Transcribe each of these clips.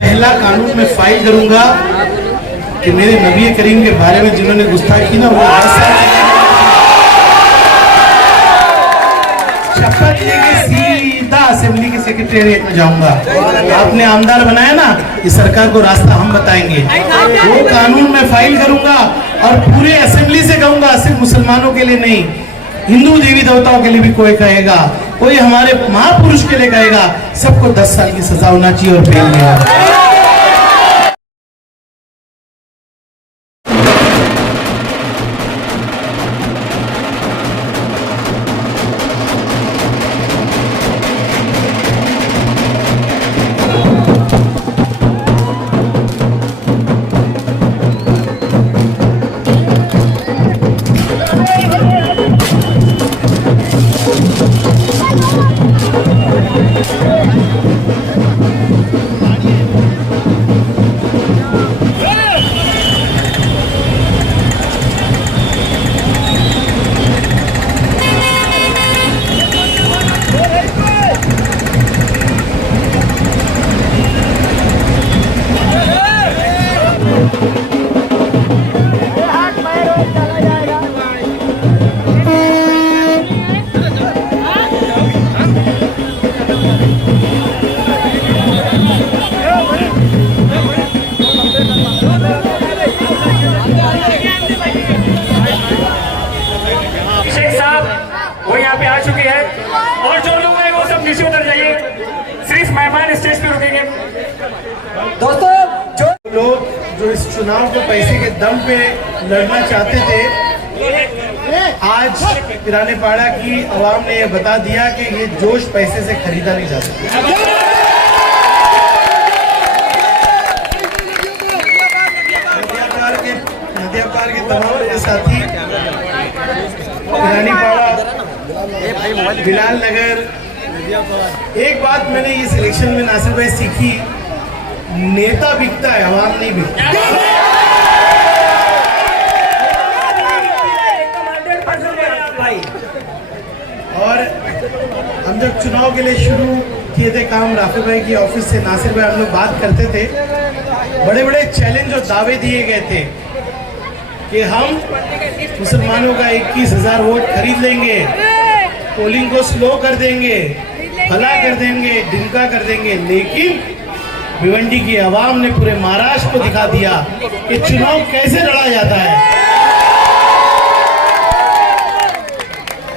पहला कानून में फाइल करूंगा कि मेरे नबी करीम के बारे में जिन्होंने गुस्ताखी ना वो शपथ लेके सीधा असेंबली के सेक्रेटेरिएट में जाऊंगा। आपने आमदार बनाया ना, इस सरकार को रास्ता हम बताएंगे। वो कानून में फाइल करूंगा और पूरे असेंबली से कहूंगा, सिर्फ मुसलमानों के लिए नहीं, हिंदू देवी देवताओं के लिए भी कोई कहेगा, कोई हमारे महापुरुष के लिए कहेगा, सबको 10 साल की सजा होना चाहिए और फेल नहीं होगा। मेहमान स्टेज पे रुकेंगे। दोस्तों लोग जो इस चुनाव को पैसे के दम पे लड़ना चाहते थे, आज पिराने पाड़ा की आवाम ने यह बता दिया कि ये जोश पैसे से खरीदा नहीं जा सकता। नदिया पार के तमाम मेरे साथी पिरानी पाड़ा, बिलाल नगर, एक बात मैंने इस इलेक्शन में नासिर भाई सीखी, नेता बिकता है, आवाम नहीं बिकता। और हम जब चुनाव के लिए शुरू किए थे काम, राफे भाई की ऑफिस से नासिर भाई हम लोग बात करते थे, बड़े बड़े चैलेंज और दावे दिए गए थे कि हम मुसलमानों का 21,000 वोट खरीद लेंगे, पोलिंग को स्लो कर देंगे, भला कर देंगे, डिमका कर देंगे। लेकिन भिवंडी की आवाम ने पूरे महाराष्ट्र को दिखा दिया कि चुनाव कैसे लड़ा जाता है।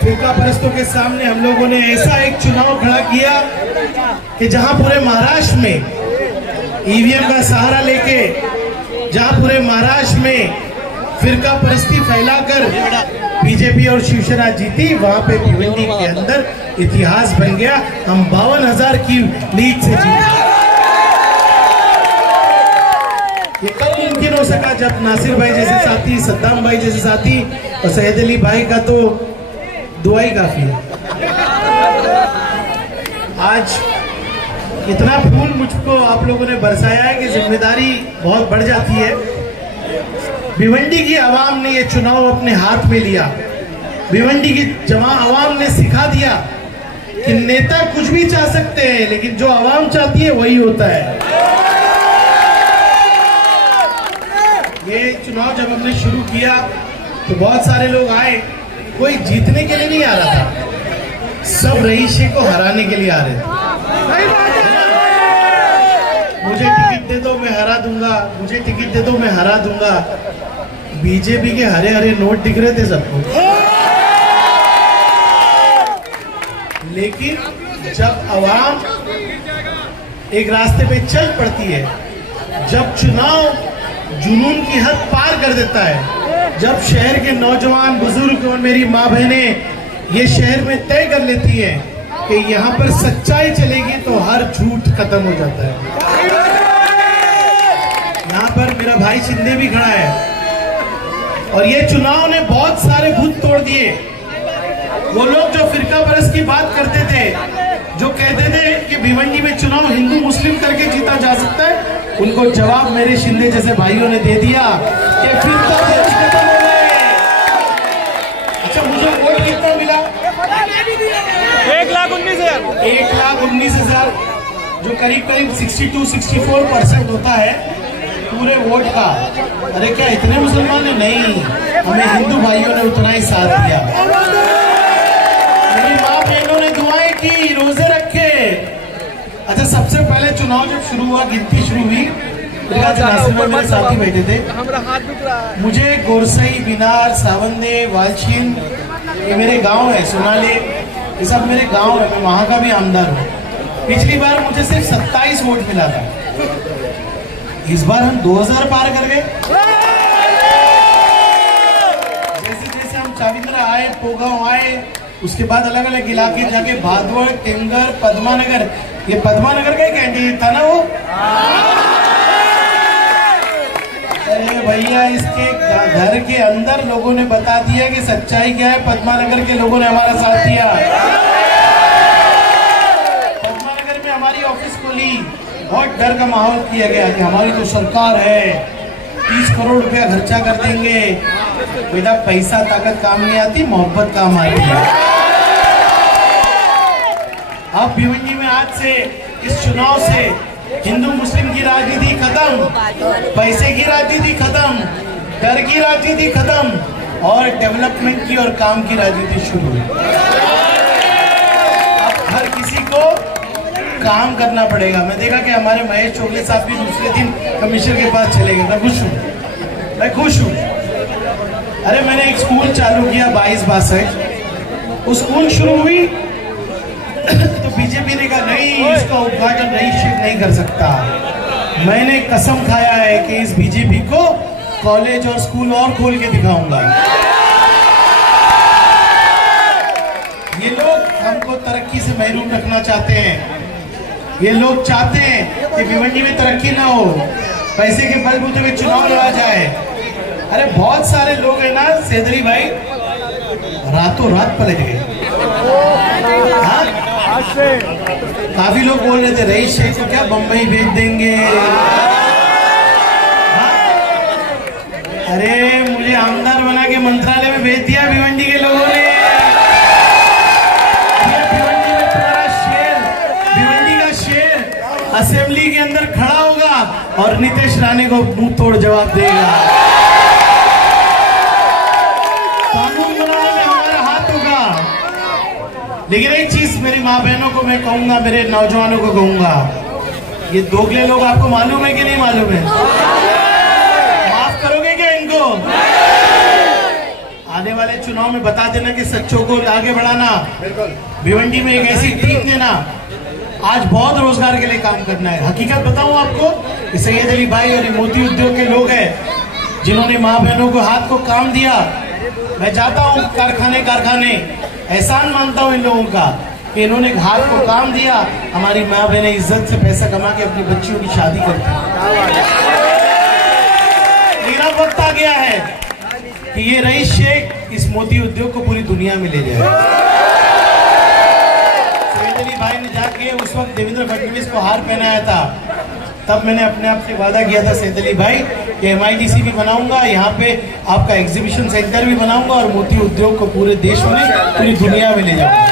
फिरका परस्तों के सामने हम लोगों ने ऐसा एक चुनाव खड़ा किया कि जहां पूरे महाराष्ट्र में ईवीएम का सहारा लेके, जहां पूरे महाराष्ट्र में फिरका परस्ती फैलाकर बीजेपी और शिवसेना जीती, वहां पे भिवंडी के अंदर इतिहास बन गया। हम 52,000 की लीड से जीते। ये कब मुमकिन हो सका? जब नासिर भाई जैसे साथी, सद्दाम भाई जैसे साथी और सैयद अली भाई का तो दुआ ही काफी है। आज इतना फूल मुझको आप लोगों ने बरसाया है कि जिम्मेदारी बहुत बढ़ जाती है। भिवंडी की आवाम ने ये चुनाव अपने हाथ में लिया। भिवंडी की आवाम ने सिखा दिया कि नेता कुछ भी चाह सकते हैं, लेकिन जो आवाम चाहती है वही होता है। ये चुनाव जब हमने शुरू किया तो बहुत सारे लोग आए, कोई जीतने के लिए नहीं आ रहा था, सब रईशे को हराने के लिए आ रहे थे। मुझे टिकट दे दो मैं हरा दूंगा, मुझे टिकट दे दो मैं हरा दूंगा। बीजेपी के हरे हरे नोट दिख रहे थे सबको। लेकिन जब आवाम एक रास्ते पे चल पड़ती है, जब चुनाव जुनून की हद पार कर देता है, जब शहर के नौजवान, बुजुर्ग और मेरी माँ बहनें ये शहर में तय कर लेती हैं कि यहाँ पर सच्चाई चलेगी तो हर झूठ खत्म हो जाता है। यहाँ पर मेरा भाई शिंदे भी खड़ा है और ये चुनाव ने बहुत सारे भूत तोड़ दिए। वो लोग जो फिरका परस्त की बात करते थे, जो कहते थे कि भिवंडी में चुनाव हिंदू मुस्लिम करके जीता जा सकता है, उनको जवाब मेरे शिंदे जैसे भाइयों ने दे दिया कि फिरका परस्त खत्म हो गए। अच्छा, मुझे वोट कितना मिला? 1,19,000। 1,19,000। जो करीब करीब 62-64% होता है पूरे वोट का। अरे क्या इतने मुसलमान है? नहीं, हमें हिंदू भाइयों ने उतना ही साथ दिया। मेरी माँ बहनों ने दुआएं की, रोजे रखे। अच्छा, सबसे पहले चुनाव जब शुरू हुआ, गिनती शुरू हुई, मेरे साथी बैठे थे। मुझे गोरसई, बिनार, सावंदे, वालचीन, ये मेरे गांव है, सोनाले, ये सब मेरे गांव है। मैं वहां का भी आमदार हूँ। पिछली बार मुझे सिर्फ 27 वोट मिला था, इस बार हम 2000 पार कर गए। जैसे जैसे हम चाविंद्रा आए, पोगांव आए, उसके बाद अलग अलग इलाके जाके भादवड़, टेंगर, पद्मानगर, ये पद्मानगर का कैंडिडेट था ना वो। अरे भैया, इसके घर के अंदर लोगों ने बता दिया कि सच्चाई क्या है। पद्मानगर के लोगों ने हमारा साथ दिया, पद्मानगर में हमारी ऑफिस खोली। बहुत डर का माहौल किया गया कि हमारी तो सरकार है, 30 करोड़ रुपया खर्चा कर देंगे। बेटा, पैसा ताकत काम नहीं आती, मोहब्बत काम आती है। अब भिवंडी में आज से, इस चुनाव से हिंदू मुस्लिम की राजनीति खत्म, पैसे की राजनीति खत्म, डर की राजनीति खत्म, और डेवलपमेंट की और काम की राजनीति शुरू। अब हर किसी को काम करना पड़ेगा। मैं देखा कि हमारे महेश चोगले साहब भी दूसरे दिन कमिश्नर के पास चले गए। मैं खुश हूँ। अरे मैंने एक स्कूल चालू किया 22-62, वो स्कूल शुरू हुई तो बीजेपी ने कहा नहीं, इसका उद्घाटन रईस शेख नहीं कर सकता। मैंने कसम खाया है कि इस बीजेपी को कॉलेज और स्कूल और खोल के दिखाऊंगा। ये लोग हमको तरक्की से महरूम रखना चाहते हैं। ये लोग चाहते हैं कि भिवंडी में तरक्की ना हो, पैसे के बलबूते में चुनाव लड़ा जाए। अरे बहुत सारे लोग हैं ना सेदरी भाई, रातों रात पलट गए। हाँ? काफी लोग बोल रहे थे रईस शेख को क्या बम्बई भेज देंगे। हाँ? अरे मुझे आमदार बना के मंत्रालय में भेज दिया भिवंडी के लोगों ने। भिवंडी में तुम्हारा शेर, भिवंडी का शेर असेंबली के अंदर खड़ा होगा और नीतीश राणे को मुंह तोड़ जवाब देगा। कानून बनाने में हमारा हाथ होगा। लेकिन एक चीज मेरी माँ बहनों को मैं कहूंगा, मेरे नौजवानों को कहूंगा, ये दोगले लोग आपको मालूम है कि नहीं मालूम है? माफ करोगे क्या इनको? आने वाले चुनाव में बता देना कि सच्चों को आगे बढ़ाना। भिवंडी में एक ऐसी टीम देना। आज बहुत रोजगार के लिए काम करना है। हकीकत बताऊं आपको, सैयद अली भाई और मोती उद्योग के लोग हैं जिन्होंने माँ बहनों को हाथ को काम दिया। मैं जाता हूँ कारखाने, एहसान मानता हूँ इन लोगों का कि इन्होंने हाथ को काम दिया। हमारी माँ बहनें इज्जत से पैसा कमा के अपनी बच्चियों की शादी करती हैं। लेकिन अब वक्त आ गया है कि ये रईस शेख इस मोती उद्योग को पूरी दुनिया में ले जाए। सैयद अली भाई ने जाके उस वक्त देवेंद्र फडणवीस को हार पहनाया था। तब मैंने अपने आप से वादा किया था सैयद अली भाई कि MIDC भी बनाऊंगा, यहाँ पे आपका एग्जीबिशन सेंटर भी बनाऊंगा और मोती उद्योग को पूरे देश में, पूरी दुनिया में ले जाऊंगा।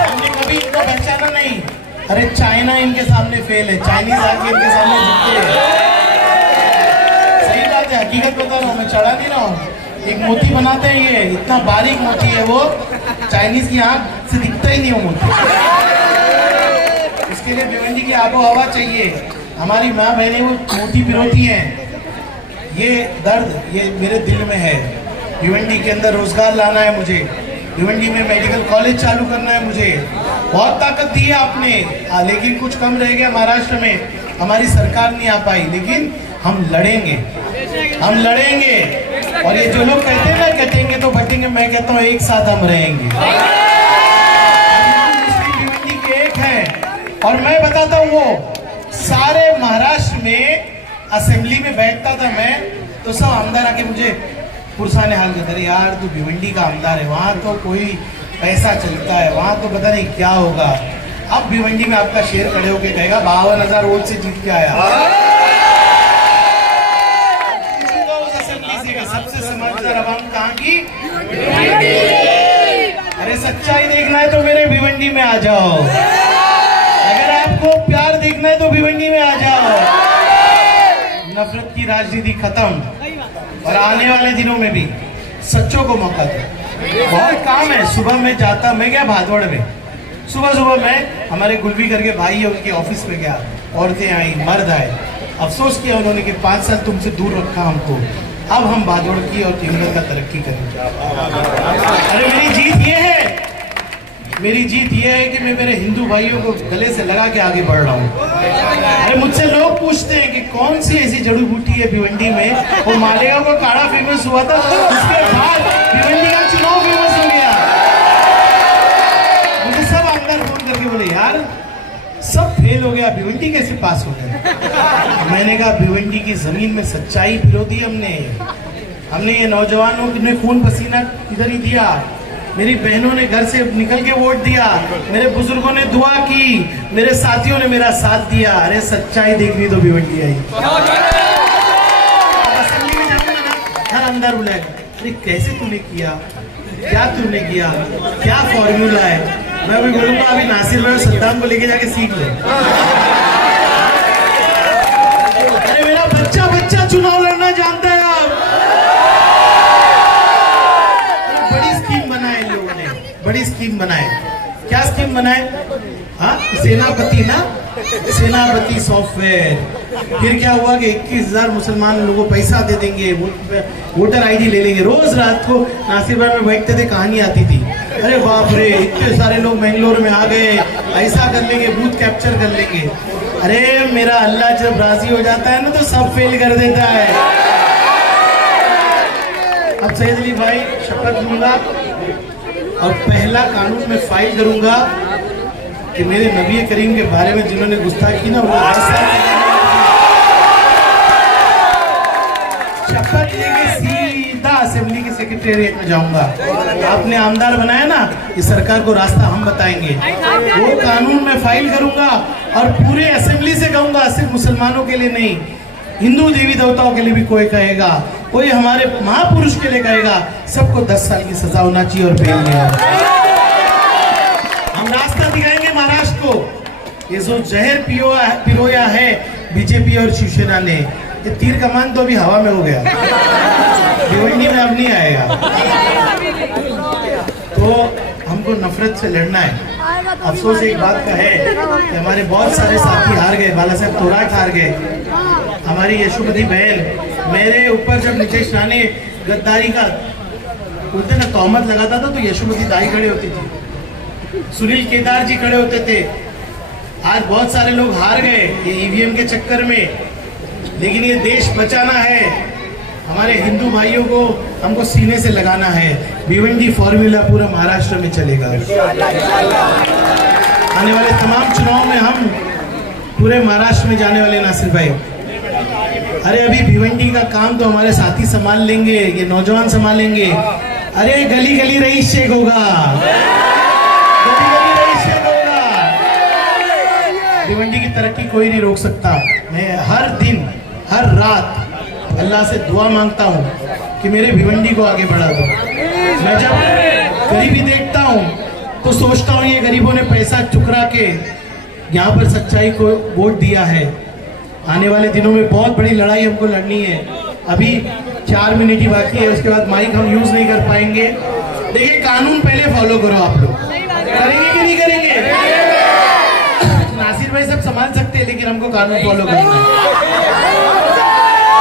हमने कभी इनको पहचाना नहीं। अरे चाइना इनके सामने फेल है, चाइनीज आके इनके सामने जीतते हैं। सही बात है, हकीकत बता रहा हूँ, मैं चढ़ा नहीं रहा हूँ। एक मोती बनाते हैं, ये इतना बारीक मोती है, वो चाइनीज की आंख से दिखता ही नहीं वो मोती। इसके लिए भिवंडी की आबो हवा चाहिए। हमारी माँ बहनें वो मोती पिरोती हैं। ये दर्द ये मेरे दिल में है। भिवंडी के अंदर रोजगार लाना है मुझे, भिवंडी में मेडिकल कॉलेज चालू करना है मुझे। बहुत ताकत दी है आपने, लेकिन कुछ कम रह गया महाराष्ट्र में। हमारी सरकार नहीं आ पाई, लेकिन हम लड़ेंगे। और ये जो लोग कहते हैं ना कटेंगे तो बटेंगे, मैं कहता हूँ एक साथ हम रहेंगे। भिवंडी के एक है। और मैं बताता हूँ, वो सारे महाराष्ट्र में असेंबली में बैठता था मैं, तो सब आमदार आके मुझे पुरसाने हाल करते, अरे यार तू भिवंडी का आमदार है, वहाँ तो कोई पैसा चलता है, वहाँ तो पता नहीं क्या होगा। अब भिवंडी में आपका शेर खड़े होके कहेगा 52,000 वोट से जीत के आया। उस असेंबली से सबसे समझदार आवाम कहाँ की? अरे सच्चाई देखना है तो मेरे भिवंडी में आ जाओ। आपको प्यार देखना है तो भिवंडी में आ जाओ। नफरत की राजनीति खत्म और आने वाले दिनों में भी सच्चों को मौका दो। बहुत काम है। सुबह में जाता, मैं गया भादौड़ में, सुबह मैं हमारे गुलवी करके भाई है उनके ऑफिस में गया, औरतें आई, मर्द आए, अफसोस किया उन्होंने कि 5 साल तुमसे दूर रखा हमको, अब हम भादौड़ की और तिमगल का तरक्की करेंगे। अरे मेरी जीत ये है कि मैं मेरे हिंदू भाइयों को गले से लगा के आगे बढ़ रहा हूँ। अरे मुझसे लोग पूछते हैं कि कौन सी ऐसी जड़ी बूटी है भिवंडी में, वो मालेगांव का काढ़ा फेमस हुआ था, उसके बाद भिवंडी का चुनाव फेमस हो गया। मुझे सब आमदार फोन करके बोले यार सब फेल हो गया, भिवंडी कैसे पास हो गया। मैंने कहा भिवंडी की जमीन में सच्चाई पिरो दी हमने ये नौजवानों ने खून पसीना इधर ही दिया, मेरी बहनों ने घर से निकल के वोट दिया, मेरे बुजुर्गों ने दुआ की, मेरे साथियों ने मेरा साथ दिया। अरे सच्चाई देखनी तो भिवंडी आई। असेंबली में जाऊंगा ना, हर अंदर बुलाएगा, अरे कैसे तूने किया, क्या तूने किया, क्या फॉर्मूला है। मैं अभी बोलूंगा अभी नासिर भाई सद्दाम को लेके जाके सीख ले। अरे मेरा बच्चा चुनाव लड़ना जानता है। बड़ी स्कीम बनाए। क्या स्कीम बनाए? हाँ, सेनापति सॉफ्टवेयर। फिर क्या हुआ कि 21,000 मुसलमान लोगों को पैसा दे देंगे, वोटर आईडी ले लेंगे। रोज रात को नासिरबाग में बैठते थे, कहानी आती थी, अरे बाप रे इतने सारे लोग बेंगलोर में आ गए, ऐसा कर लेंगे, बूथ कैप्चर कर लेंगे। अरे मेरा अल्लाह जब राजी हो जाता है ना तो सब फेल कर देता है। अब सैयद अली भाई शपथ लूंगा और पहला कानून में फाइल करूंगा कि मेरे नबी करीम के बारे में जिन्होंने गुस्ताखी ना, वो शपथ लेके सीधा असेंबली के सेक्रेटेरिएट में जाऊंगा। आपने आमदार बनाया ना, इस सरकार को रास्ता हम बताएंगे। वो कानून में फाइल करूंगा और पूरे असेंबली से कहूंगा, सिर्फ मुसलमानों के लिए नहीं, हिंदू देवी देवताओं के लिए भी कोई कहेगा, कोई हमारे महापुरुष के लिए कहेगा, सबको 10 साल की सजा होना चाहिए और बेल नहीं। हम रास्ता दिखाएंगे महाराष्ट्र को। ये जो जहर पिरोया है बीजेपी और शिवसेना ने, ये तीर कमान तो अभी हवा में हो गया, भिवंडी में अब नहीं आएगा। तो हमको नफरत से लड़ना है। अफसोस एक बात का है कि हमारे बहुत सारे साथी हार गए, बाला साहब तोराट हार गए, हमारी यशोमती बहन। मेरे ऊपर जब नीतीश राणे गद्दारी का बोलते ना तोहमत लगाता था तो यशोमती दाई खड़े होती थी, सुनील केदार जी खड़े होते थे। आज बहुत सारे लोग हार गए ये ईवीएम के चक्कर में, लेकिन ये देश बचाना है, हमारे हिंदू भाइयों को हमको सीने से लगाना है। भिवंडी फॉर्मूला पूरा महाराष्ट्र में चलेगा। आने वाले तमाम चुनाव में हम पूरे महाराष्ट्र में जाने वाले नासिर भाई। अरे अभी भिवंडी का काम तो हमारे साथी संभाल लेंगे, ये नौजवान संभालेंगे। अरे गली गली रईस शेख होगा, गली गली रईस शेख होगा। भिवंडी की तरक्की कोई नहीं रोक सकता। मैं हर दिन हर रात अल्लाह से दुआ मांगता हूँ कि मेरे भिवंडी को आगे बढ़ा दो। मैं जब गरीबी देखता हूँ तो सोचता हूँ ये गरीबों ने पैसा चुकरा के यहाँ पर सच्चाई को वोट दिया है। आने वाले दिनों में बहुत बड़ी लड़ाई हमको लड़नी है। अभी 4 मिनट ही बाकी है, उसके बाद माइक हम यूज नहीं कर पाएंगे। देखिए कानून पहले फॉलो करो, आप लोग करेंगे कि नहीं करेंगे? नासिर भाई सब संभाल सकते हैं, लेकिन हमको कानून फॉलो करना है।